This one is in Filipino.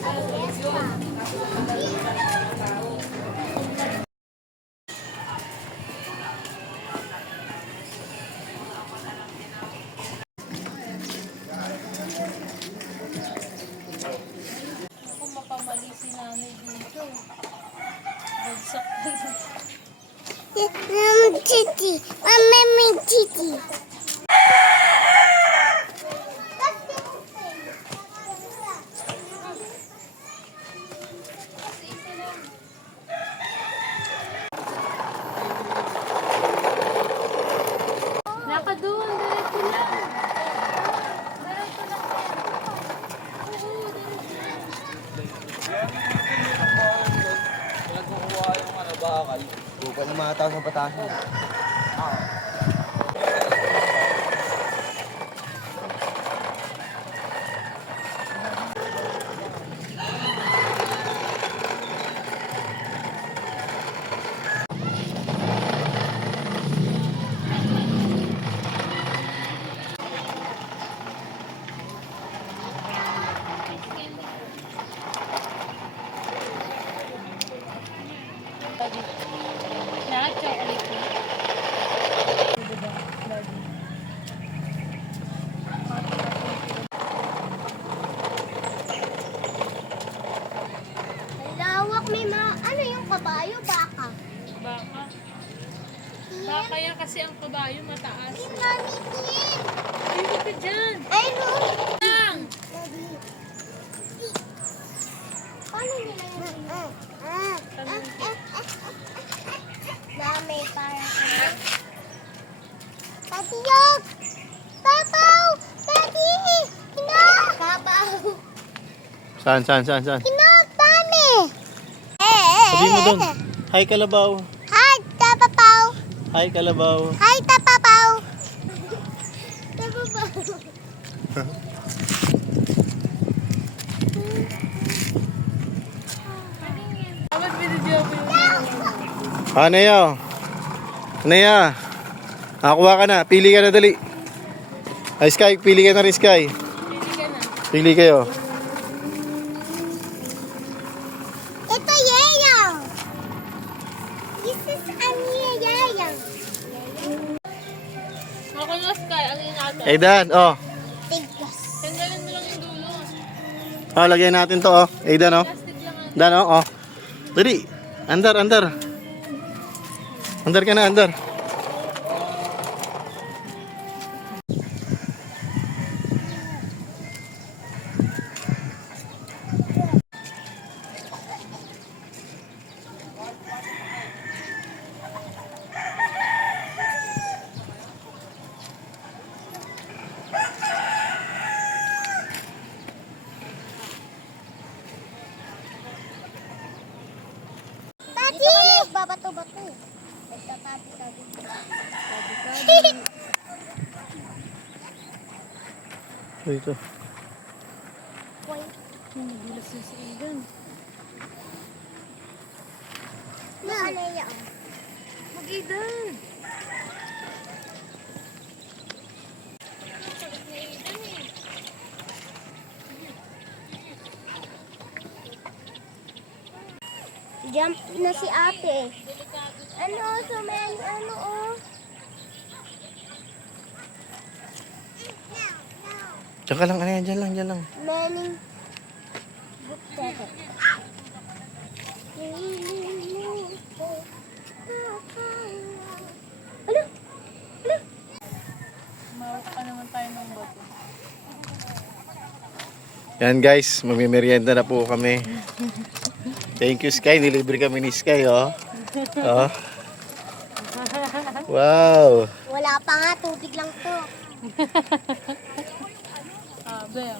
Ako mapamali si nanay dito. Bagsak ka na. Titi, mami, titi. Naka doon, diretso lang. Diretso lang. Oo, diretso lang. Nagkukuha yung bakal. Bukan ng mga tao sa patasan. Na, chocolate na. Lawak, may ano yung kabayo, baka. Baka. Baka yan kasi ang kabayo mataas. Mami, Ian. Dito ka dyan. Ay, no. Lang. Paano nila yun? Tanong ko. Dami para ano? Patiyog! Papaw! Daddy! Hinag! Papaw! Saan? Hinag! Dami! Sabihin mo doon. Hi, Kalabaw. Hi, tapapaw! Hi, Kalabaw. Hi, tapapaw! Tapapaw! Dapat binidyo ko yung Nea. Nea. Nakakuha ka na. Pili ka na dali. Ay, Sky. Pili ka na rin, Sky. pili ka na. Pili kayo. Ito yayang! This is yayang. Ako na, Sky. Ang ingatan. Aidan, oh. Tiglas. Tanggalin mo lang yung dulo. Oh, lagyan natin to, oh. Aidan, oh. Plastic lang ang... Dan, oh. Dali. Andar. Andar ka na, andar. Daddy! Dito kami nagbabato-bato. Nagtatabi-tabi. Tabi-tabi. Dito. Nagulas na si Aidan. Ano yan? Mag-Aidan. Jump na si ate. Ano, so may ano, oh. Diyan ka lang, ano, dyan lang. Maning. Ano? Mawak pa naman tayo ng bato. Yan guys, mamimerienda na po kami. Thank you, Sky. Nilibre kami ni Sky, oh. Oh. Wow. Wala pa nga, tubig lang to. Ah, Bel.